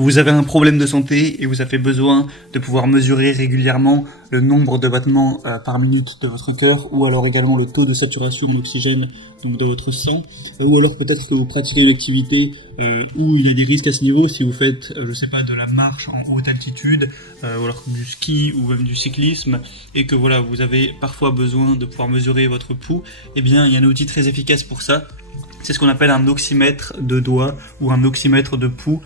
Vous avez un problème de santé et vous avez besoin de pouvoir mesurer régulièrement le nombre de battements par minute de votre cœur, ou alors également le taux de saturation en oxygène donc de votre sang, ou alors peut-être que vous pratiquez une activité où il y a des risques à ce niveau, si vous faites, je sais pas, de la marche en haute altitude, ou alors du ski ou même du cyclisme, et que voilà, vous avez parfois besoin de pouvoir mesurer votre pouls. Eh bien, il y a un outil très efficace pour ça. C'est ce qu'on appelle un oxymètre de doigt ou un oxymètre de pouls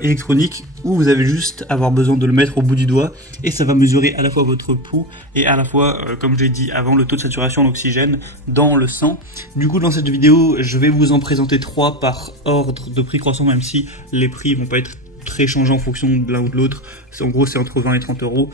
électronique, où vous avez juste avoir besoin de le mettre au bout du doigt et ça va mesurer à la fois votre pouls et à la fois, comme j'ai dit avant, le taux de saturation en oxygène dans le sang. Du coup, dans cette vidéo, je vais vous en présenter 3 par ordre de prix croissant, même si les prix vont pas être très changeants en fonction de l'un ou de l'autre. En gros, c'est entre 20 et 30 euros.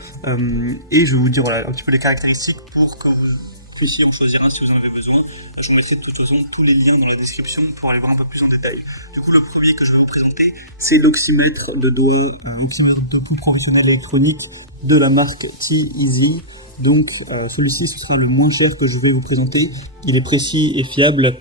Et je vais vous dire voilà, un petit peu les caractéristiques pour que vous puissiez en choisir un si vous en avez besoin. Je vous mettrai de toute façon tous les liens dans la description pour aller voir un peu plus en détail. Du coup, le premier que je vais vous présenter, c'est l'oxymètre de doigt, l'oxymètre de pouls professionnel électronique de la marque T-Easy. Donc celui-ci, ce sera le moins cher que je vais vous présenter. Il est précis et fiable.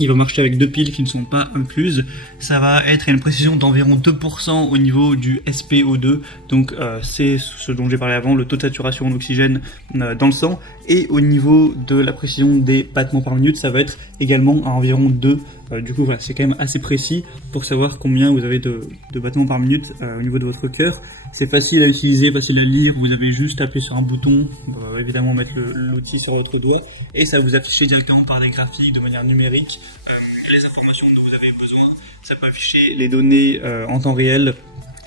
Il va marcher avec 2 piles qui ne sont pas incluses. Ça va être une précision d'environ 2% au niveau du SpO2. Donc c'est ce dont j'ai parlé avant, le taux de saturation en oxygène dans le sang. Et au niveau de la précision des battements par minute, ça va être également à environ 2. Du coup voilà, c'est quand même assez précis pour savoir combien vous avez de battements par minute au niveau de votre cœur. C'est facile à utiliser, facile à lire. Vous avez juste à appuyer sur un bouton, évidemment mettre l'outil sur votre doigt, et ça va vous afficher directement par des graphiques de manière numérique les informations dont vous avez besoin. Ça peut afficher les données en temps réel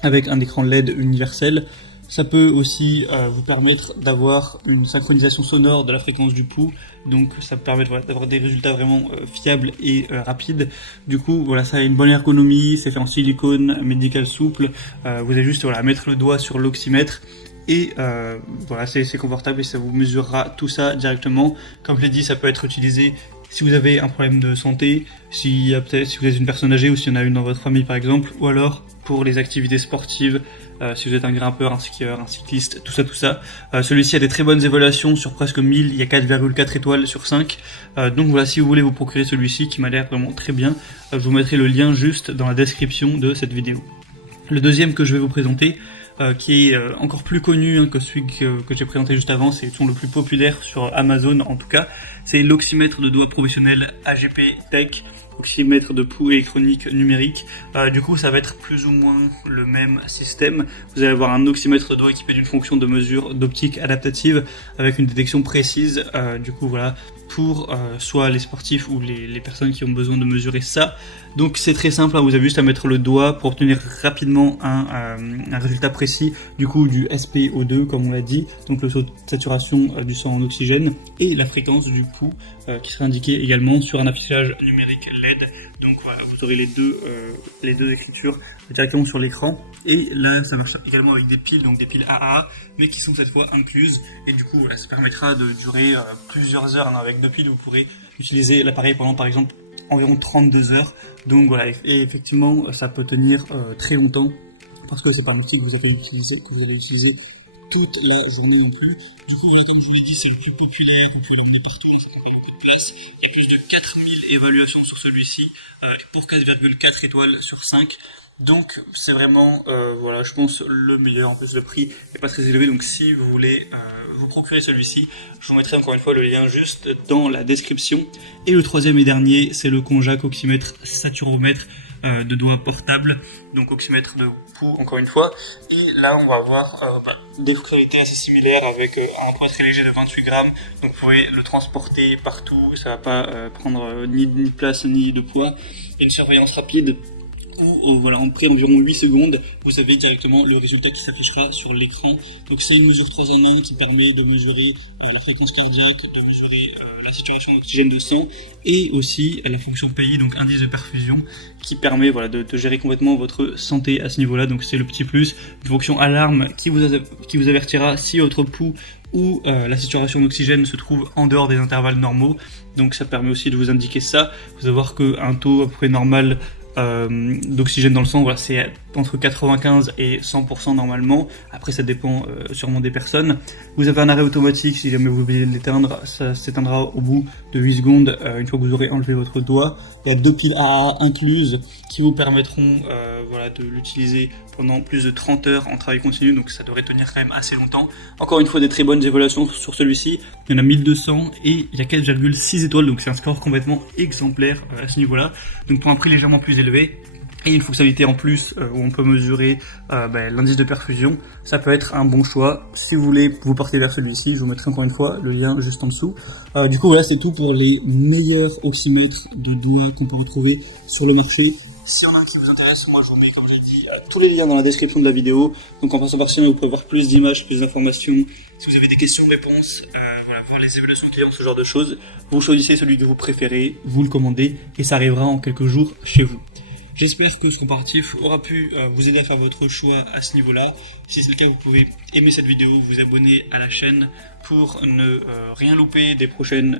avec un écran LED universel. Ça peut aussi vous permettre d'avoir une synchronisation sonore de la fréquence du pouls, donc ça permet d'avoir des résultats vraiment fiables et rapides. Du coup, voilà, ça a une bonne ergonomie, c'est fait en silicone médical souple. Vous avez juste à mettre le doigt sur l'oxymètre. Et voilà, c'est confortable et ça vous mesurera tout ça directement. Comme je l'ai dit, ça peut être utilisé si vous avez un problème de santé, si vous êtes une personne âgée ou s'il y en a une dans votre famille par exemple, ou alors pour les activités sportives, si vous êtes un grimpeur, un skieur, un cycliste, tout ça. Celui-ci a des très bonnes évaluations sur presque 1000, il y a 4,4 étoiles sur 5. Donc voilà, si vous voulez vous procurer celui-ci qui m'a l'air vraiment très bien, je vous mettrai le lien juste dans la description de cette vidéo. Le deuxième que je vais vous présenter, qui est encore plus connu que celui que j'ai présenté juste avant, c'est le plus populaire sur Amazon en tout cas, c'est l'oxymètre de doigt professionnel AGP Tech, oxymètre de pouls électronique numérique. Du coup, ça va être plus ou moins le même système. Vous allez avoir un oxymètre de doigt équipé d'une fonction de mesure d'optique adaptative avec une détection précise. Du coup, voilà, pour soit les sportifs ou les personnes qui ont besoin de mesurer ça. Donc c'est très simple, hein, vous avez juste à mettre le doigt pour obtenir rapidement un résultat précis du coup du SpO2 comme on l'a dit, donc le taux de saturation du sang en oxygène et la fréquence du pouls qui sera indiquée également sur un affichage numérique LED. Donc voilà, vous aurez les deux écritures directement sur l'écran. Et là ça marche également avec des piles, donc des piles AA, mais qui sont cette fois incluses. Et du coup voilà, ça permettra de durer plusieurs heures. Avec 2 piles, vous pourrez utiliser l'appareil pendant par exemple environ 32 heures. Donc voilà, et effectivement ça peut tenir très longtemps parce que c'est pas un outil que vous allez utiliser toute la journée non plus. Du coup, comme je vous l'ai dit, c'est le plus populaire, on peut l'emmener partout, ça prend pas beaucoup de place. Il y a plus de 4000 évaluations sur celui-ci pour 4,4 étoiles sur 5. Donc c'est vraiment, voilà, je pense le meilleur. En plus le prix n'est pas très élevé, donc si vous voulez vous procurer celui-ci, je vous mettrai encore une fois le lien juste dans la description. Et le troisième et dernier, c'est le Conjac oxymètre saturomètre de doigt portable, donc oxymètre de pouls encore une fois. Et là on va avoir des fonctionnalités assez similaires avec un poids très léger de 28 grammes, donc vous pouvez le transporter partout, ça va pas prendre ni de place ni de poids. Il y a une surveillance rapide où voilà, en près environ 8 secondes, vous avez directement le résultat qui s'affichera sur l'écran. Donc c'est une mesure 3 en 1 qui permet de mesurer la fréquence cardiaque, de mesurer la saturation d'oxygène de sang et aussi la fonction PI, donc indice de perfusion, qui permet voilà, de gérer complètement votre santé à ce niveau-là. Donc c'est le petit plus, une fonction alarme qui vous avertira si votre pouls ou la saturation d'oxygène se trouve en dehors des intervalles normaux. Donc ça permet aussi de vous indiquer ça. Il faut savoir qu'un taux à peu près normal d'oxygène dans le sang, voilà, c'est entre 95 et 100% normalement. Après, ça dépend sûrement des personnes. Vous avez un arrêt automatique, si jamais vous oubliez de l'éteindre, ça s'éteindra au bout de 8 secondes, une fois que vous aurez enlevé votre doigt. Il y a 2 piles AA incluses qui vous permettront de l'utiliser pendant plus de 30 heures en travail continu, donc ça devrait tenir quand même assez longtemps. Encore une fois, des très bonnes évaluations sur celui-ci. Il y en a 1200 et il y a 4,6 étoiles, donc c'est un score complètement exemplaire à ce niveau-là. Donc pour un prix légèrement plus élevé, et une fonctionnalité en plus où on peut mesurer l'indice de perfusion, ça peut être un bon choix. Si vous voulez, vous partez vers celui-ci, je vous mettrai encore une fois le lien juste en dessous. Du coup voilà, c'est tout pour les meilleurs oxymètres de doigts qu'on peut retrouver sur le marché. Si on a un qui vous intéresse, moi je vous mets, comme je l'ai dit, tous les liens dans la description de la vidéo. Donc en passant par ci, vous pouvez voir plus d'images, plus d'informations. Si vous avez des questions, réponses, voir les évaluations clients, ce genre de choses, vous choisissez celui que vous préférez, vous le commandez et ça arrivera en quelques jours chez vous. J'espère que ce comparatif aura pu vous aider à faire votre choix à ce niveau-là. Si c'est le cas, vous pouvez aimer cette vidéo, vous abonner à la chaîne pour ne rien louper des prochaines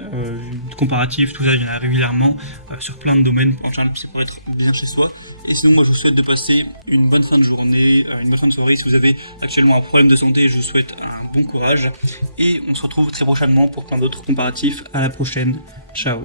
comparatifs. Tout ça, il y en a régulièrement sur plein de domaines pour être bien chez soi. Et sinon, moi, je vous souhaite de passer une bonne fin de journée, une bonne fin de soirée. Si vous avez actuellement un problème de santé, je vous souhaite un bon courage. Et on se retrouve très prochainement pour plein d'autres comparatifs. À la prochaine. Ciao.